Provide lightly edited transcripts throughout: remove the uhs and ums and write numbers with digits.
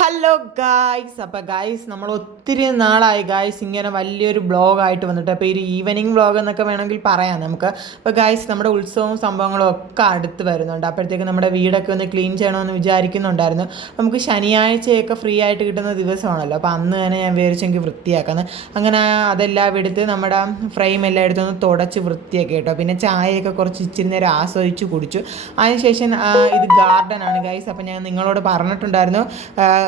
Hello guys. അപ്പോൾ guys നമ്മൾ ഒത്തിരി നാളായി ഗായ്സ് ഇങ്ങനെ വലിയൊരു വ്ളോഗായിട്ട് വന്നിട്ട്. അപ്പോൾ ഒരു ഈവനിങ് വ്ളോഗ് എന്നൊക്കെ വേണമെങ്കിൽ പറയാം നമുക്ക്. അപ്പോൾ ഗായ്സ് നമ്മുടെ ഉത്സവവും സംഭവങ്ങളും ഒക്കെ അടുത്ത് വരുന്നുണ്ട്. അപ്പോഴത്തേക്ക് നമ്മുടെ വീടൊക്കെ ഒന്ന് ക്ലീൻ ചെയ്യണമെന്ന് വിചാരിക്കുന്നുണ്ടായിരുന്നു. നമുക്ക് ശനിയാഴ്ചയൊക്കെ ഫ്രീ ആയിട്ട് കിട്ടുന്ന ദിവസമാണല്ലോ. അപ്പോൾ അന്ന് തന്നെ ഞാൻ വിചാരിച്ചെങ്കിൽ വൃത്തിയാക്കുന്നത്. അങ്ങനെ അതെല്ലാം എടുത്ത് നമ്മുടെ ഫ്രെയിം എല്ലാം എടുത്തൊന്ന് തുടച്ച് വൃത്തിയാക്കി കേട്ടോ. പിന്നെ ചായയൊക്കെ കുറച്ച് ഇച്ചിരി നേരം ആസ്വദിച്ച് കുടിച്ചു. അതിനുശേഷം ഇത് ഗാർഡനാണ് ഗായ്സ്. അപ്പോൾ ഞാൻ നിങ്ങളോട് പറഞ്ഞിട്ടുണ്ടായിരുന്നു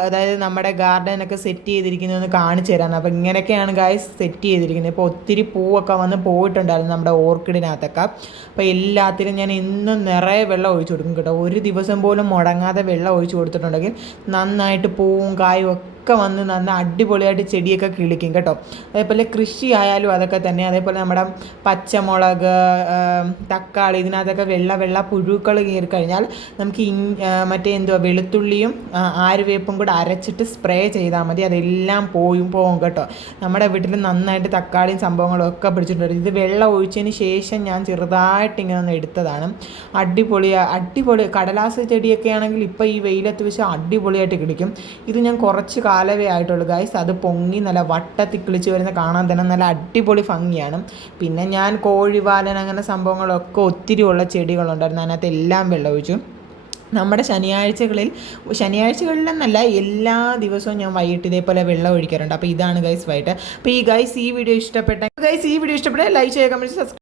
അതായത് നമ്മുടെ ഗാർഡനൊക്കെ സെറ്റ് ചെയ്തിരിക്കുന്നതെന്ന് കാണിച്ചു തരാമെന്ന്. അപ്പോൾ ഇങ്ങനെയൊക്കെയാണ് ഗായ്സ് സെറ്റ് ചെയ്തിരിക്കുന്നത്. ഇപ്പോൾ ഒത്തിരി പൂവൊക്കെ വന്ന് പോയിട്ടുണ്ടായിരുന്നു നമ്മുടെ ഓർക്കിഡിനകത്തൊക്കെ. അപ്പോൾ എല്ലാത്തിലും ഞാൻ എന്നും നിറയെ വെള്ളം ഒഴിച്ചു കൊടുക്കും കേട്ടോ. ഒരു ദിവസം പോലും മുടങ്ങാതെ വെള്ളം ഒഴിച്ചു കൊടുത്തിട്ടുണ്ടെങ്കിൽ നന്നായിട്ട് പൂവും കായും ഒക്കെ വന്ന് നന്ന അടിപൊളിയായിട്ട് ചെടിയൊക്കെ കിളിക്കും കേട്ടോ. അതേപോലെ കൃഷി ആയാലും അതൊക്കെ തന്നെ. അതേപോലെ നമ്മുടെ പച്ചമുളക്, തക്കാളി, ഇതിനകത്തൊക്കെ വെള്ള പുഴുക്കൾ കയറി കഴിഞ്ഞാൽ നമുക്ക് മറ്റേ വെളുത്തുള്ളിയും ആര്യവേപ്പും കൂടെ അരച്ചിട്ട് സ്പ്രേ ചെയ്താൽ മതി. അതെല്ലാം പോകും കേട്ടോ. നമ്മുടെ വീട്ടിൽ നന്നായിട്ട് തക്കാളിയും സംഭവങ്ങളും ഒക്കെ പിടിച്ചിട്ടുണ്ട്. ഇത് വെള്ളം ഒഴിച്ചതിന് ശേഷം ഞാൻ ചെറുതായിട്ട് ഇങ്ങനെ ഒന്ന് എടുത്തതാണ്. അടിപൊളി കടലാസ് ചെടിയൊക്കെ ആണെങ്കിൽ ഇപ്പോൾ ഈ വെയിലത്ത് വെച്ച് അടിപൊളിയായിട്ട് കിളിക്കും. ഇത് ഞാൻ കുറച്ച് കാലമേ ആയിട്ടുള്ളൂ ഗായ്സ്. അത് പൊങ്ങി നല്ല വട്ടത്തിൽ കിളിച്ച് വരുന്ന കാണാൻ തന്നെ നല്ല അടിപൊളി ഭംഗിയാണ്. പിന്നെ ഞാൻ കോഴിവാലൻ അങ്ങനെ സംഭവങ്ങളൊക്കെ ഒത്തിരി ഉള്ള ചെടികളുണ്ടായിരുന്നു. അതിനകത്ത് എല്ലാം വെള്ളം ഒഴിച്ചു. നമ്മുടെ ശനിയാഴ്ചകളിലെന്നല്ല എല്ലാ ദിവസവും ഞാൻ വൈകിട്ട് ഇതേപോലെ വെള്ളം ഒഴിക്കാറുണ്ട്. അപ്പോൾ ഇതാണ് ഗൈസ് വൈകിട്ട്. അപ്പോൾ ഈ വീഡിയോ ഇഷ്ടപ്പെട്ട ലൈക്ക് ചെയ്യുക, കമൻറ്റ്, സബ്സ്ക്രൈബ്.